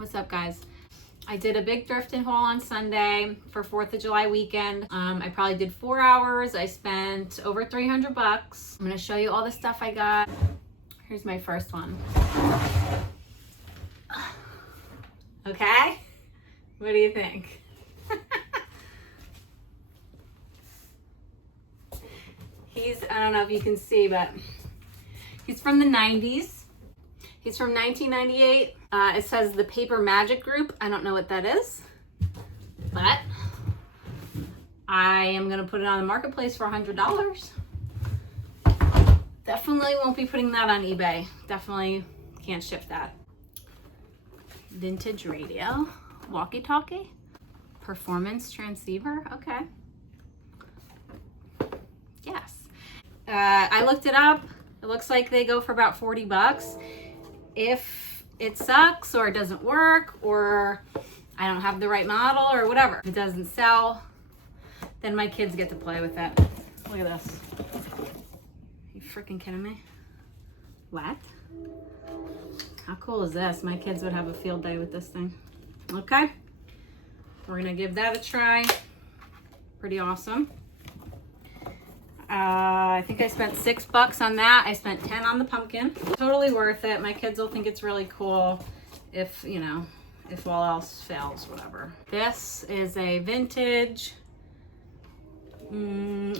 What's up, guys? I did a big thrifting haul on Sunday for 4th of July weekend. I probably did 4 hours. I spent over 300 bucks. I'm gonna show you all the stuff I got. Here's my first one. Okay? What do you think? I don't know if you can see, but he's from the 90s. He's from 1998. It says the Paper Magic Group. I don't know what that is, but I am gonna put it on the marketplace for $100. Definitely won't be putting that on eBay. Definitely can't ship that. Vintage radio, walkie-talkie, performance transceiver. Okay. Yes. I looked it up. It looks like they go for about 40 bucks. If it sucks or it doesn't work or I don't have the right model or whatever, if it doesn't sell, then my kids get to play with it. Look at this. Are you freaking kidding me? What? How cool is this? My kids would have a field day with this thing. Okay. We're gonna give that a try. Pretty awesome. I think I spent $6 on that. I spent 10 on the pumpkin. Totally worth it. My kids will think it's really cool if, you know, if all else fails, whatever. This is a vintage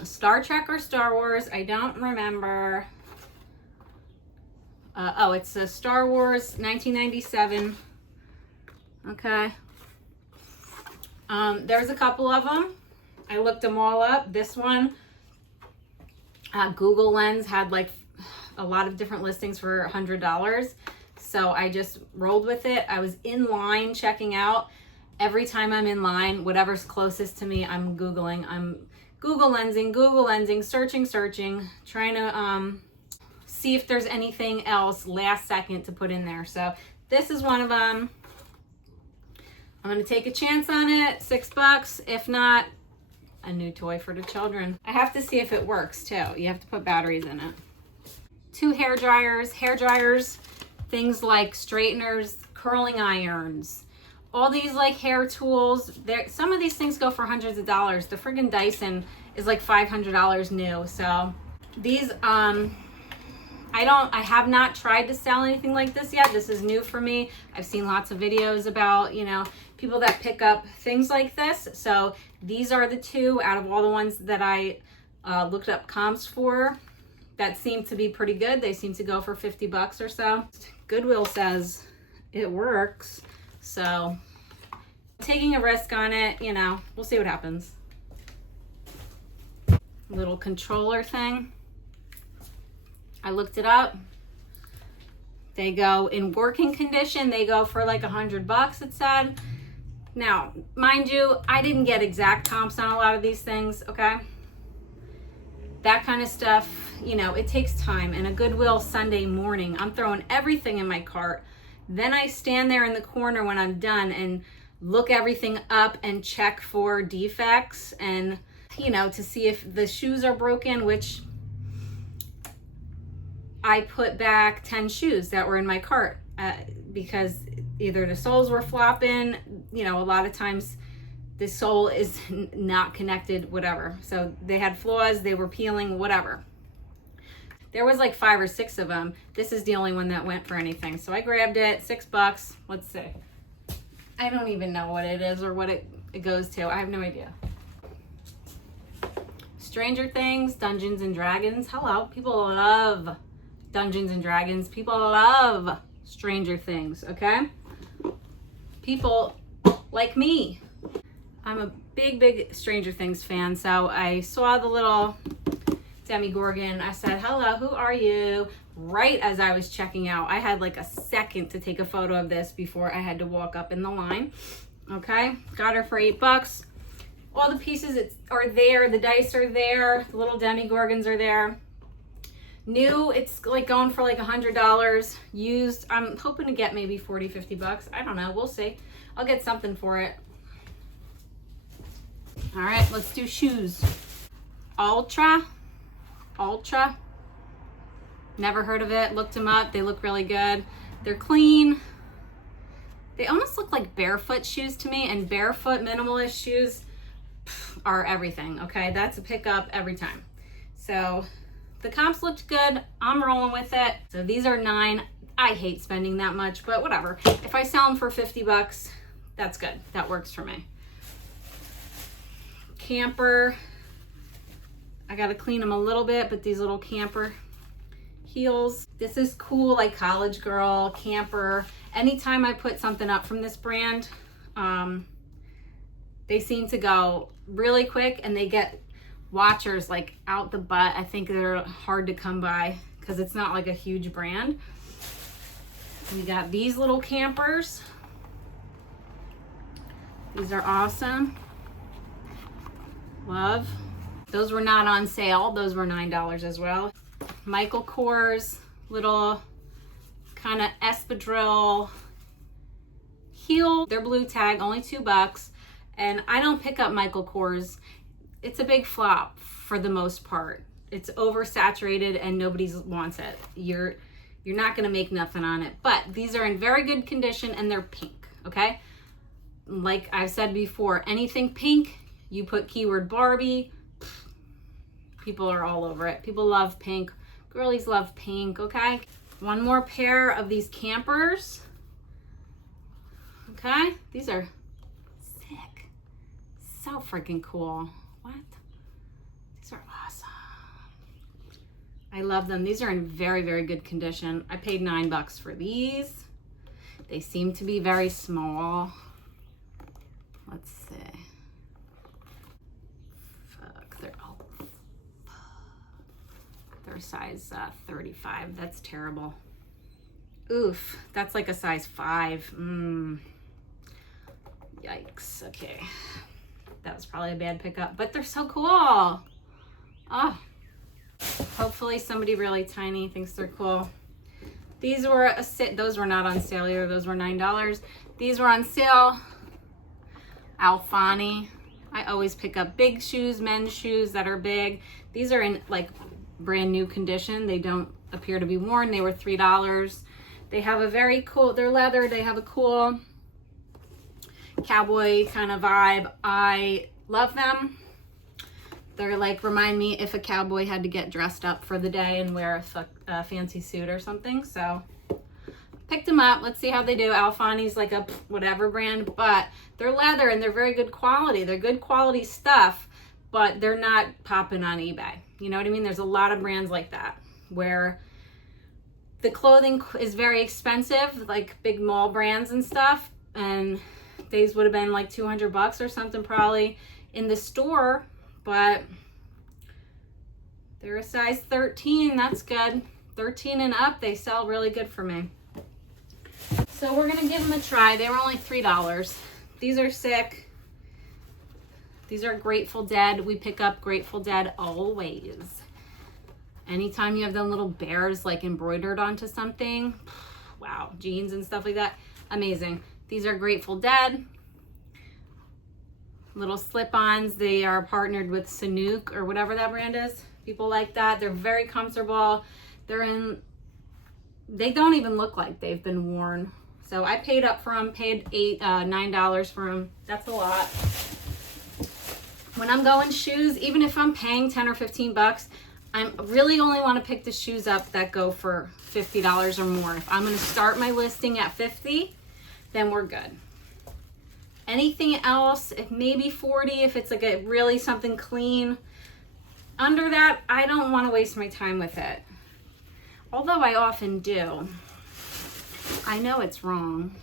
Star Trek or Star Wars. I don't remember. Oh, it's a Star Wars 1997. Okay. There's a couple of them. I looked them all up. This one, Google Lens had like a lot of different listings for $100. So I just rolled with it. I was in line checking out. Every time I'm in line, whatever's closest to me, I'm Googling. I'm Google lensing, searching, trying to see if there's anything else last second to put in there. So this is one of them. I'm gonna take a chance on it, $6. If not, a new toy for the children. I have to see if it works too. You have to put batteries in it. 2 hair dryers, things like straighteners, curling irons, all these like hair tools. Some of these things go for hundreds of dollars. The friggin' Dyson is like $500 new. So these, I have not tried to sell anything like this yet. This is new for me. I've seen lots of videos about, you know, people that pick up things like this. So these are the 2 out of all the ones that I looked up comps for that seem to be pretty good. They seem to go for 50 bucks or so. Goodwill says it works. So taking a risk on it, you know, we'll see what happens. Little controller thing. I looked it up. They go in working condition. They go for like 100 bucks, it said. Now, mind you, I didn't get exact comps on a lot of these things, okay? That kind of stuff, you know, it takes time. And a Goodwill Sunday morning, I'm throwing everything in my cart. Then I stand there in the corner when I'm done and look everything up and check for defects and, you know, to see if the shoes are broken, which I put back 10 shoes that were in my cart because either the soles were flopping, you know, a lot of times the sole is not connected, whatever. So they had flaws, they were peeling, whatever. There was like 5 or 6 of them. This is the only one that went for anything. So I grabbed it, $6. Let's see. I don't even know what it is or what it goes to. I have no idea. Stranger Things, Dungeons and Dragons. Hello, people love Dungeons and Dragons. People love Stranger Things, okay? People like me. I'm a big Stranger Things fan, so I saw the little Demogorgon. I said, hello, who are you? Right as I was checking out. I had like a second to take a photo of this before I had to walk up in the line. Okay, got her for $8. All the pieces are there. The dice are there. The little Demogorgons are there. New, it's like going for like $100. Used, I'm hoping to get maybe 40, 50 bucks. I don't know, we'll see. I'll get something for it. All right, let's do shoes. Ultra. Never heard of it, looked them up. They look really good. They're clean. They almost look like barefoot shoes to me, and barefoot minimalist shoes are everything, okay? That's a pickup every time. So the comps looked good. I'm rolling with it. So these are $9. I hate spending that much, but whatever. If I sell them for 50 bucks, that's good. That works for me. Camper. I gotta clean them a little bit, but these little camper heels. This is cool, like college girl, camper. Anytime I put something up from this brand, they seem to go really quick, and they get watchers like out the butt. I think they're hard to come by because it's not like a huge brand. We got these little campers. These are awesome. Love. Those were not on sale. Those were $9 as well. Michael Kors little kind of espadrille heel. They're blue tag, only $2. And I don't pick up Michael Kors. It's a big flop for the most part. It's oversaturated and nobody wants it. You're not gonna make nothing on it. But these are in very good condition and they're pink, okay? Like I've said before, anything pink, you put keyword Barbie, people are all over it. People love pink. Girlies love pink, okay? One more pair of these campers. Okay, these are sick. So freaking cool. What? These are awesome. I love them. These are in very, very good condition. I paid $9 for these. They seem to be very small. Let's see. Fuck, they're size 35. That's terrible. Oof, that's like a size 5. Yikes. Okay. That was probably a bad pickup, but they're so cool. Oh, hopefully somebody really tiny thinks they're cool. These were those were not on sale either. Those were $9. These were on sale. Alfani. I always pick up big shoes, men's shoes that are big. These are in like brand new condition. They don't appear to be worn. They were $3. They have a very cool, they're leather. They have a cool cowboy kind of vibe. I love them. They're like, remind me if a cowboy had to get dressed up for the day and wear a fancy suit or something. So picked them up. Let's see how they do. Alfani's like a whatever brand, but they're leather and they're very good quality. They're good quality stuff, but they're not popping on eBay. You know what I mean? There's a lot of brands like that where the clothing is very expensive, like big mall brands and stuff, and these would have been like $200 or something probably in the store, but they're a size 13. That's good. 13 and up, they sell really good for me. So we're gonna give them a try. They were only $3. These are sick. These are Grateful Dead. We pick up Grateful Dead always. Anytime you have them little bears like embroidered onto something, wow, jeans and stuff like that, amazing. These are Grateful Dead. Little slip-ons. They are partnered with Sanook or whatever that brand is. People like that. They're very comfortable. They don't even look like they've been worn. So I paid up for them, paid $9 for them. That's a lot. When I'm going shoes, even if I'm paying 10 or 15 bucks, I really only want to pick the shoes up that go for $50 or more. If I'm going to start my listing at 50, then we're good. Anything else, if maybe 40, if it's like a really something clean. Under that, I don't want to waste my time with it. Although I often do. I know it's wrong.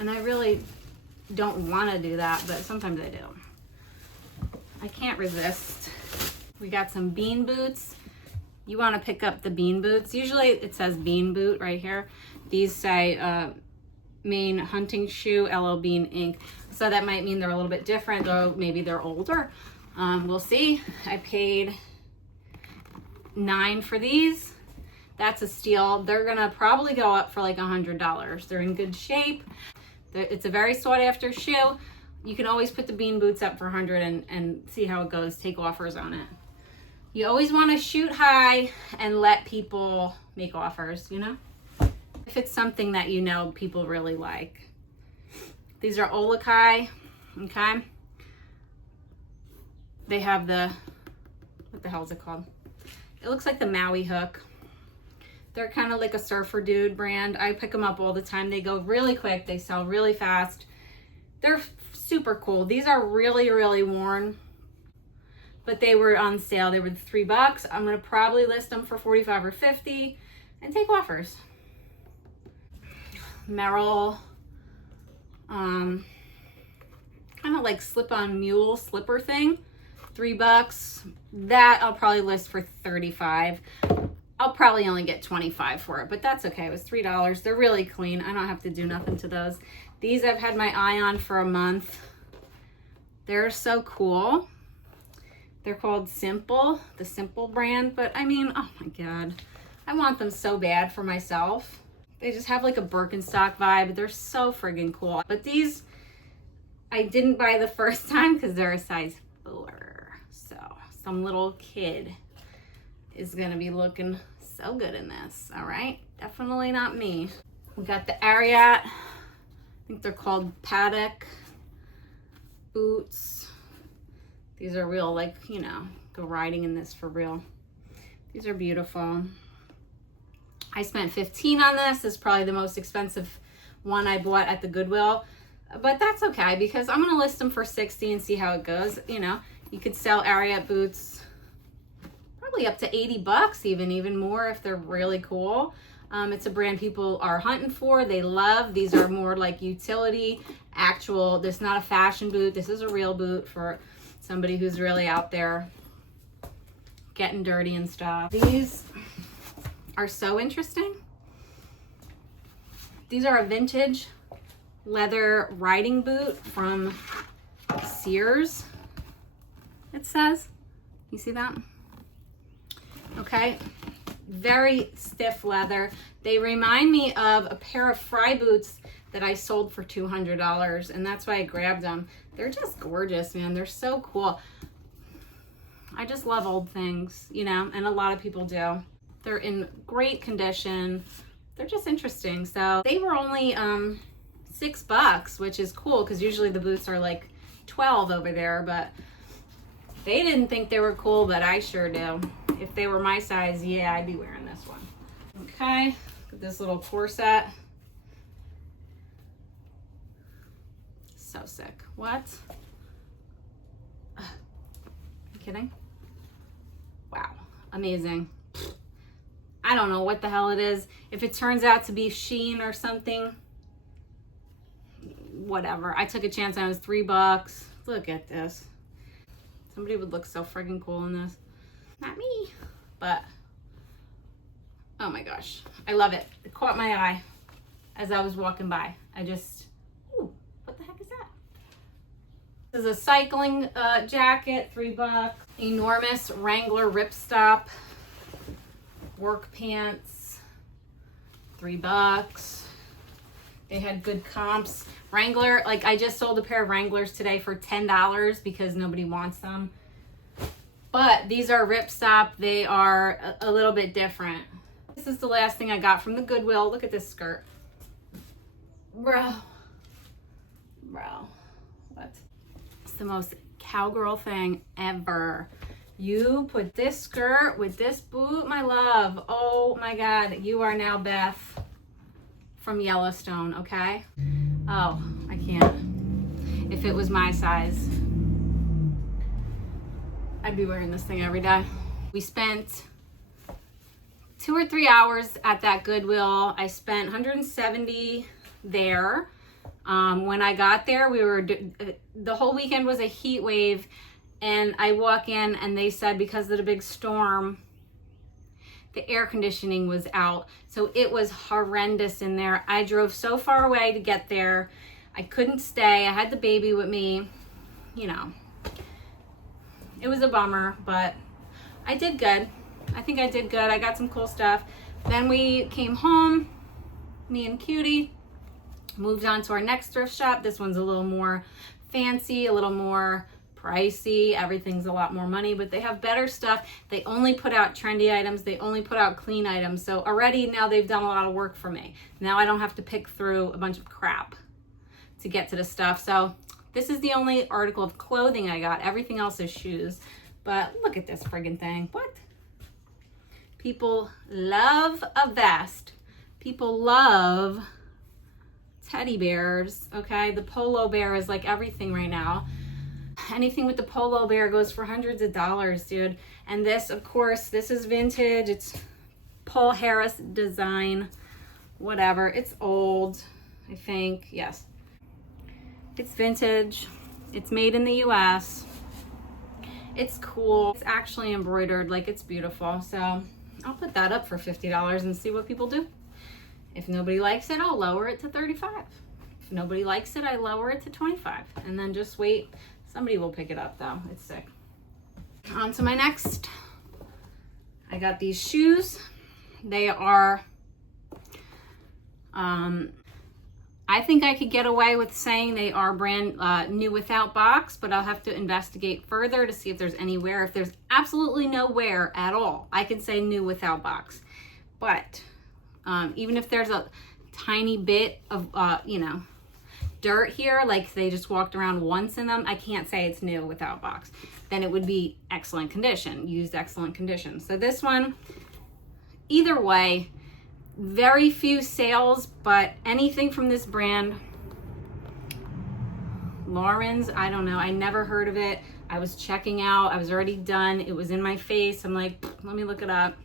And I really don't want to do that, but sometimes I do. I can't resist. We got some bean boots. You want to pick up the bean boots. Usually it says bean boot right here. These say Maine hunting shoe, LL Bean Inc. So that might mean they're a little bit different, though maybe they're older. We'll see. I paid $9 for these. That's a steal. They're gonna probably go up for like $100. They're in good shape. It's a very sought after shoe. You can always put the bean boots up for $100 and see how it goes. Take offers on it. You always want to shoot high and let people make offers, you know? if it's something that you know people really like. These are Olakai, okay? They have the, what the hell is it called? It looks like the Maui hook. They're kind of like a surfer dude brand. I pick them up all the time. They go really quick. They sell really fast. They're super cool. These are really, really worn, but they were on sale. They were $3. I'm gonna probably list them for 45 or 50 and take offers. Merrill, kind of like slip-on mule slipper thing, $3. That I'll probably list for 35. I'll probably only get 25 for it, but that's okay. It was $3. They're really clean. I don't have to do nothing to those. These I've had my eye on for a month. They're so cool. They're called Simple, the Simple brand, but I mean, oh my God, I want them so bad for myself. They just have like a Birkenstock vibe. They're so friggin' cool. But these, I didn't buy the first time because they're a size 4. So some little kid is gonna be looking so good in this, all right? Definitely not me. We got the Ariat, I think they're called Paddock boots. These are real, like, you know, go riding in this for real. These are beautiful. I spent $15 on this. This is probably the most expensive one I bought at the Goodwill, but that's okay because I'm gonna list them for 60 and see how it goes. You know, you could sell Ariat boots probably up to 80 bucks, even more if they're really cool. It's a brand people are hunting for, they love. These are more like utility, actual, this is not a fashion boot. This is a real boot for somebody who's really out there getting dirty and stuff. These are so interesting. These are a vintage leather riding boot from Sears, it says. You see that? Okay, very stiff leather. They remind me of a pair of Fry boots that I sold for $200, and that's why I grabbed them. They're just gorgeous, man. They're so cool. I just love old things, you know, and a lot of people do. They're in great condition. They're just interesting. So they were only $6, which is cool because usually the boots are like 12 over there, but they didn't think they were cool, but I sure do. If they were my size, yeah, I'd be wearing this one. Okay, this little corset. So sick. What? You kidding? Wow, amazing. I don't know what the hell it is. If it turns out to be Shein or something, whatever. I took a chance on it. It was $3. Look at this. Somebody would look so friggin' cool in this. Not me, but oh my gosh, I love it. It caught my eye as I was walking by. I just, ooh, what the heck is that? This is a cycling jacket, $3. Enormous Wrangler ripstop work pants, $3. They had good comps. Wrangler, like I just sold a pair of Wranglers today for $10 because nobody wants them. But these are ripstop. They are a little bit different. This is the last thing I got from the Goodwill. Look at this skirt. Bro, what? It's the most cowgirl thing ever. You put this skirt with this boot, my love. Oh my God, you are now Beth from Yellowstone, okay? Oh, I can't. If it was my size, I'd be wearing this thing every day. We spent 2 or 3 hours at that Goodwill. I spent $170 there. When I got there, the whole weekend was a heat wave, and I walk in and they said because of the big storm, the air conditioning was out. So it was horrendous in there. I drove so far away to get there. I couldn't stay. I had the baby with me. You know, it was a bummer, but I did good. I think I did good. I got some cool stuff. Then we came home, me and Cutie, moved on to our next thrift shop. This one's a little more fancy, a little more pricey. Everything's a lot more money, but they have better stuff. They only put out trendy items. They only put out clean items. So already now they've done a lot of work for me. Now I don't have to pick through a bunch of crap to get to the stuff. So this is the only article of clothing I got. Everything else is shoes. But look at this friggin' thing. What? People love a vest. People love teddy bears, okay? The polo bear is like everything right now. Anything with the polo bear goes for hundreds of dollars, dude. And this, of course, this is vintage. It's Paul Harris design, whatever. It's old, I think. Yes. It's vintage. It's made in the US. It's cool. It's actually embroidered, like it's beautiful. So I'll put that up for $50 and see what people do. If nobody likes it, I'll lower it to $35. If nobody likes it, I lower it to $25. And then just wait. Somebody will pick it up though. It's sick. On to my next. I got these shoes. They are, I think I could get away with saying they are brand new without box, but I'll have to investigate further to see if there's any wear. If there's absolutely no wear at all, I can say new without box. But even if there's a tiny bit of, dirt here, like they just walked around once in them, I can't say it's new without box. Then it would be excellent condition, used excellent condition. So this one, either way, very few sales, but anything from this brand, Lauren's, I don't know, I never heard of it. I was checking out, I was already done, it was in my face. I'm like, let me look it up.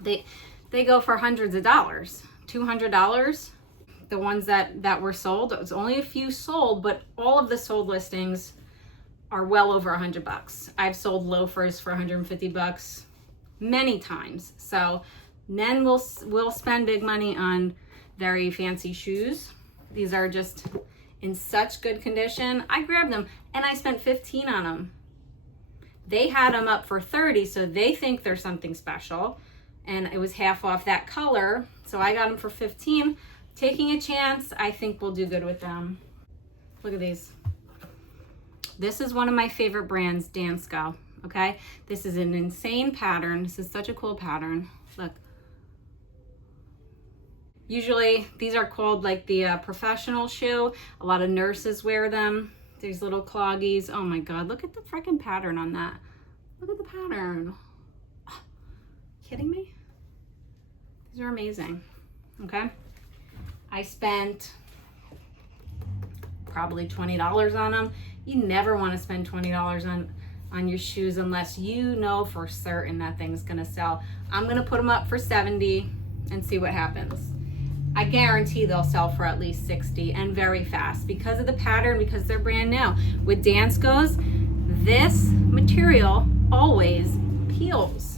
They go for hundreds of dollars, $200. The ones that were sold, it was only a few sold, but all of the sold listings are well over $100. I've sold loafers for $150 many times. So men will spend big money on very fancy shoes. These are just in such good condition. I grabbed them and I spent $15 on them. They had them up for $30, so they think they're something special. And it was half off that color, so I got them for $15. Taking a chance, I think we'll do good with them. Look at these. This is one of my favorite brands, Dansko, okay? This is an insane pattern. This is such a cool pattern. Look. Usually, these are called like the professional shoe. A lot of nurses wear them. These little cloggies. Oh my God, look at the freaking pattern on that. Look at the pattern. Oh, kidding me? These are amazing, okay? I spent probably $20 on them. You never want to spend $20 on your shoes unless you know for certain that thing's gonna sell. I'm gonna put them up for $70 and see what happens. I guarantee they'll sell for at least $60 and very fast because of the pattern, because they're brand new. With Danskos, this material always peels.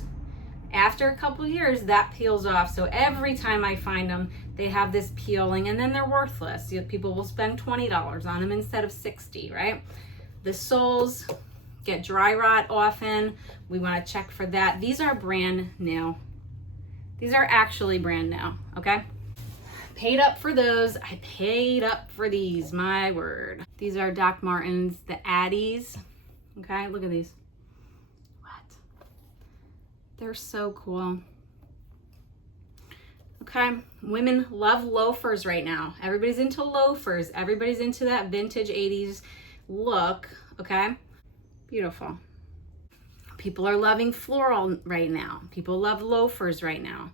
After a couple of years, that peels off. So every time I find them, they have this peeling and then they're worthless. People will spend $20 on them instead of $60, right? The soles get dry rot often. We want to check for that. These are brand new. These are actually brand new, okay? Paid up for those. I paid up for these, my word. These are Doc Martens, the Addies, okay? Look at these. They're so cool. Okay, women love loafers right now. Everybody's into loafers. Everybody's into that vintage 80s look, okay? Beautiful. People are loving floral right now. People love loafers right now.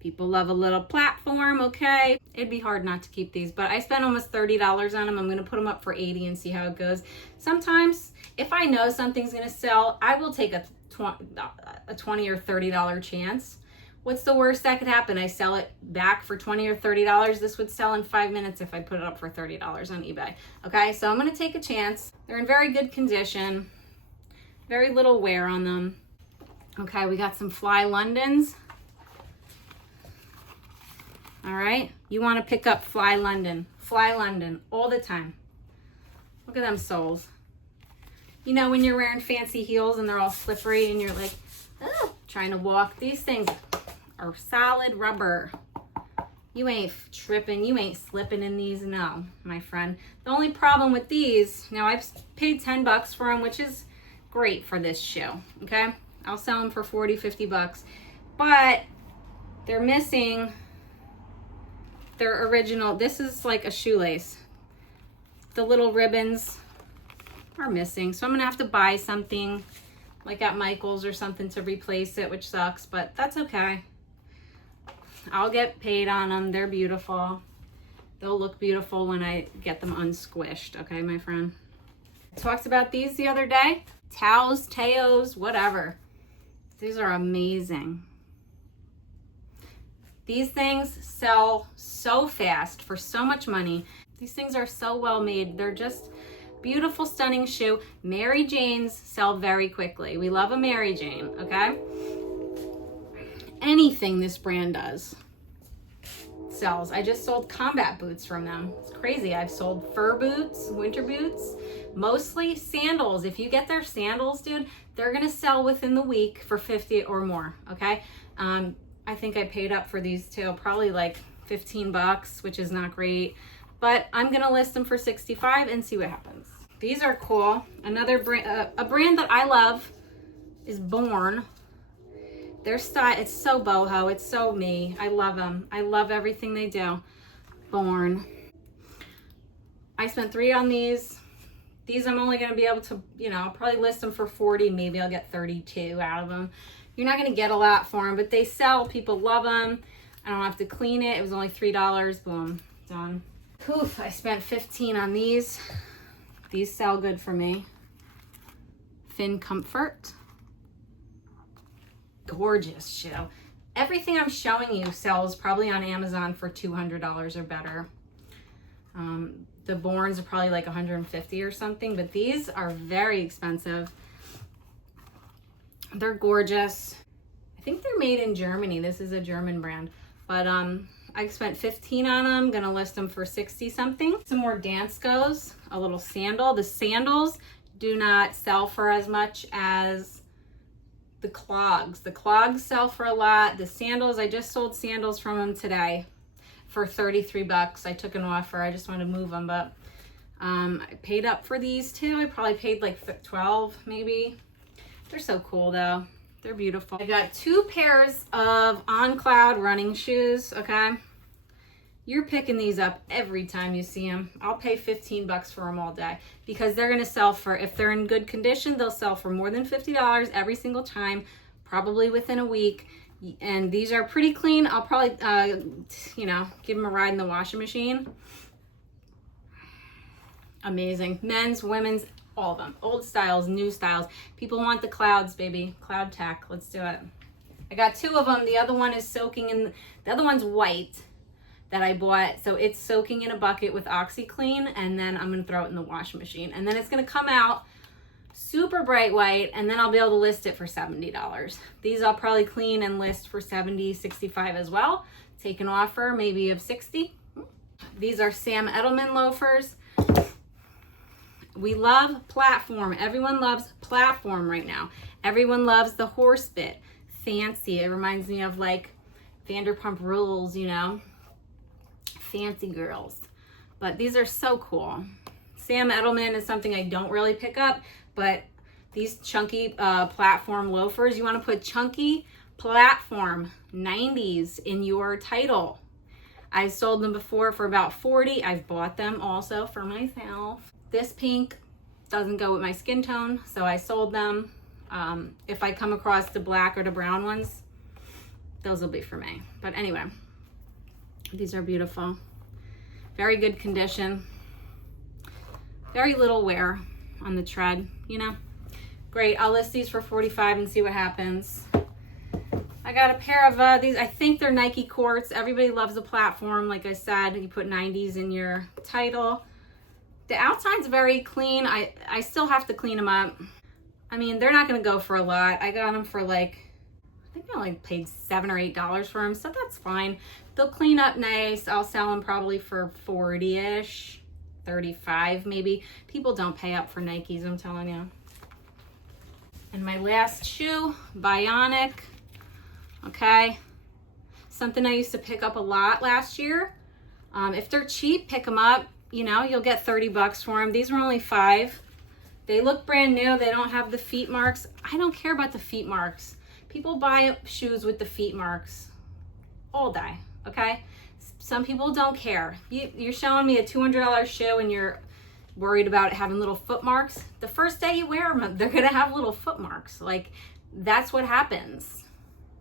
People love a little platform, okay? It'd be hard not to keep these, but I spent almost $30 on them. I'm gonna put them up for $80 and see how it goes. Sometimes, if I know something's gonna sell, I will take a $20 or $30 chance. What's the worst that could happen? I sell it back for $20 or $30. This would sell in 5 minutes if I put it up for $30 on eBay. Okay, so I'm gonna take a chance. They're in very good condition. Very little wear on them. Okay, we got some Fly Londons. All right, you wanna pick up Fly London all the time. Look at them soles. You know, when you're wearing fancy heels and they're all slippery and you're like, oh, trying to walk. These things are solid rubber. You ain't tripping, you ain't slipping in these, no, my friend. The only problem with these, now I've paid 10 bucks for them, which is great for this shoe, okay? I'll sell them for 40, 50 bucks, but they're missing their original. This is like a shoelace. The little ribbons are missing, so I'm gonna have to buy something like at Michael's or something to replace it, which sucks, but that's okay. I'll get paid on them. They're beautiful. They'll look beautiful when I get them unsquished, okay, my friend? I talked about these the other day. Taos, Teos, whatever. These are amazing. These things sell so fast for so much money. These things are so well made. They're just beautiful, stunning shoe. Mary Janes sell very quickly. We love a Mary Jane, okay? Anything this brand does sells. I just sold combat boots from them. It's crazy. I've sold fur boots, winter boots, mostly sandals. If you get their sandals, dude, they're gonna sell within the week for 50 or more, okay? I think I paid up for these too, probably like 15 bucks, which is not great, but I'm gonna list them for 65 and see what happens. These are cool. Another brand, a brand that I love is Born. Their style, it's so boho, it's so me. I love them. I love everything they do. Born. I spent $3 on these. These I'm only gonna be able to, you know, I'll probably list them for 40, maybe I'll get 32 out of them. You're not gonna get a lot for them, but they sell, people love them. I don't have to clean it. It was only $3, boom, done. Poof, I spent 15 on these. These sell good for me. Fin Comfort. Gorgeous shoe. Everything I'm showing you sells probably on Amazon for $200 or better. The Borns are probably like 150 or something, but these are very expensive. They're gorgeous. I think they're made in Germany. This is a German brand, but I spent 15 on them. Gonna list them for 60 something. Some more dance goes, a little sandal. The sandals do not sell for as much as the clogs. The clogs sell for a lot. The sandals, I just sold sandals from them today for 33 bucks. I took an offer. I just wanted to move them, but I paid up for these too. I probably paid like 12 maybe. They're so cool though. They're beautiful. I got 2 pairs of On Cloud running shoes, okay? You're picking these up every time you see them. I'll pay 15 bucks for them all day because they're gonna sell for, if they're in good condition, they'll sell for more than $50 every single time, probably within a week. And these are pretty clean. I'll probably, you know, give them a ride in the washing machine. Amazing. Men's, women's, all of them. Old styles, new styles. People want the clouds, baby. Cloud tech. Let's do it. I got 2 of them. The other one is soaking in, the other one's white that I bought. So it's soaking in a bucket with OxyClean, and then I'm going to throw it in the washing machine. And then it's going to come out super bright white, and then I'll be able to list it for $70. These I'll probably clean and list for 70, 65 as well. Take an offer maybe of 60. These are Sam Edelman loafers. We love platform. Everyone loves platform right now. Everyone loves the horse bit. Fancy. It reminds me of like Vanderpump Rules, you know. Fancy girls. But these are so cool. Sam Edelman is something I don't really pick up, but these chunky platform loafers, you want to put chunky platform 90s in your title. I've sold them before for about 40. I've bought them also for myself. This pink doesn't go with my skin tone, so I sold them. If I come across the black or the brown ones, those will be for me. But anyway, these are beautiful. Very good condition. Very little wear on the tread, you know. Great, I'll list these for 45 and see what happens. I got a pair of these, I think they're Nike Courts. Everybody loves a platform, like I said. You put 90s in your title. The outside's very clean. I still have to clean them up. I mean, they're not gonna go for a lot. I got them for like, I think I only paid $7 or $8 for them, so that's fine. They'll clean up nice. I'll sell them probably for 40-ish, 35 maybe. People don't pay up for Nikes, I'm telling you. And my last shoe, Bionic, okay? something I used to pick up a lot last year. If they're cheap, pick them up. You know, you'll get 30 bucks for them. These were only 5. They look brand new. They don't have the feet marks. I don't care about the feet marks. People buy shoes with the feet marks all day, okay? Some people don't care. You're showing me a $200 shoe and you're worried about having little foot marks. The first day you wear them, they're gonna have little foot marks. Like, that's what happens.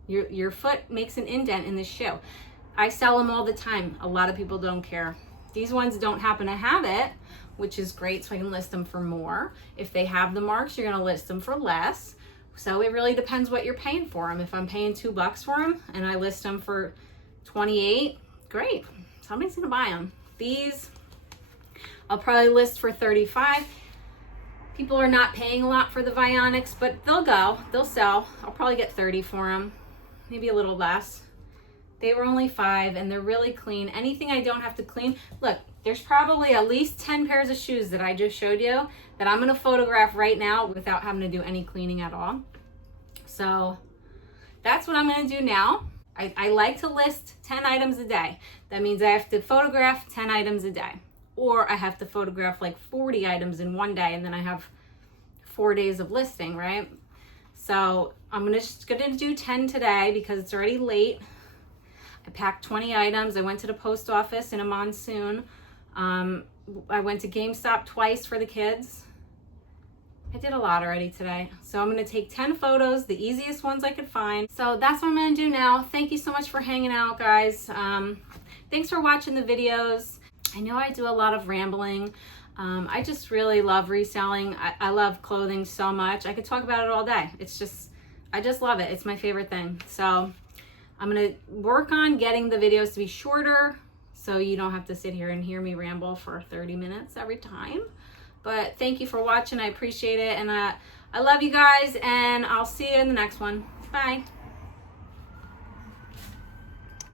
Your foot makes an indent in the shoe. I sell them all the time. A lot of people don't care. These ones don't happen to have it, which is great, so I can list them for more. If they have the marks, you're gonna list them for less. So it really depends what you're paying for them. If I'm paying $2 for them and I list them for 28, great. Somebody's gonna buy them. These, I'll probably list for 35. People are not paying a lot for the Vionics, but they'll sell. I'll probably get 30 for them, maybe a little less. They were only 5 and they're really clean. Anything I don't have to clean. Look, there's probably at least 10 pairs of shoes that I just showed you that I'm gonna photograph right now without having to do any cleaning at all. So that's what I'm gonna do now. I like to list 10 items a day. That means I have to photograph 10 items a day. Or I have to photograph like 40 items in one day and then I have 4 days of listing, right? So I'm just gonna do 10 today because it's already late. I packed 20 items. I went to the post office in a monsoon. I went to GameStop twice for the kids. I did a lot already today. So I'm gonna take 10 photos, the easiest ones I could find. So that's what I'm gonna do now. Thank you so much for hanging out, guys. Thanks for watching the videos. I know I do a lot of rambling. I just really love reselling. I love clothing so much. I could talk about it all day. I just love it. It's my favorite thing. So I'm gonna work on getting the videos to be shorter so you don't have to sit here and hear me ramble for 30 minutes every time. But thank you for watching. I appreciate it. And I love you guys and I'll see you in the next one. Bye.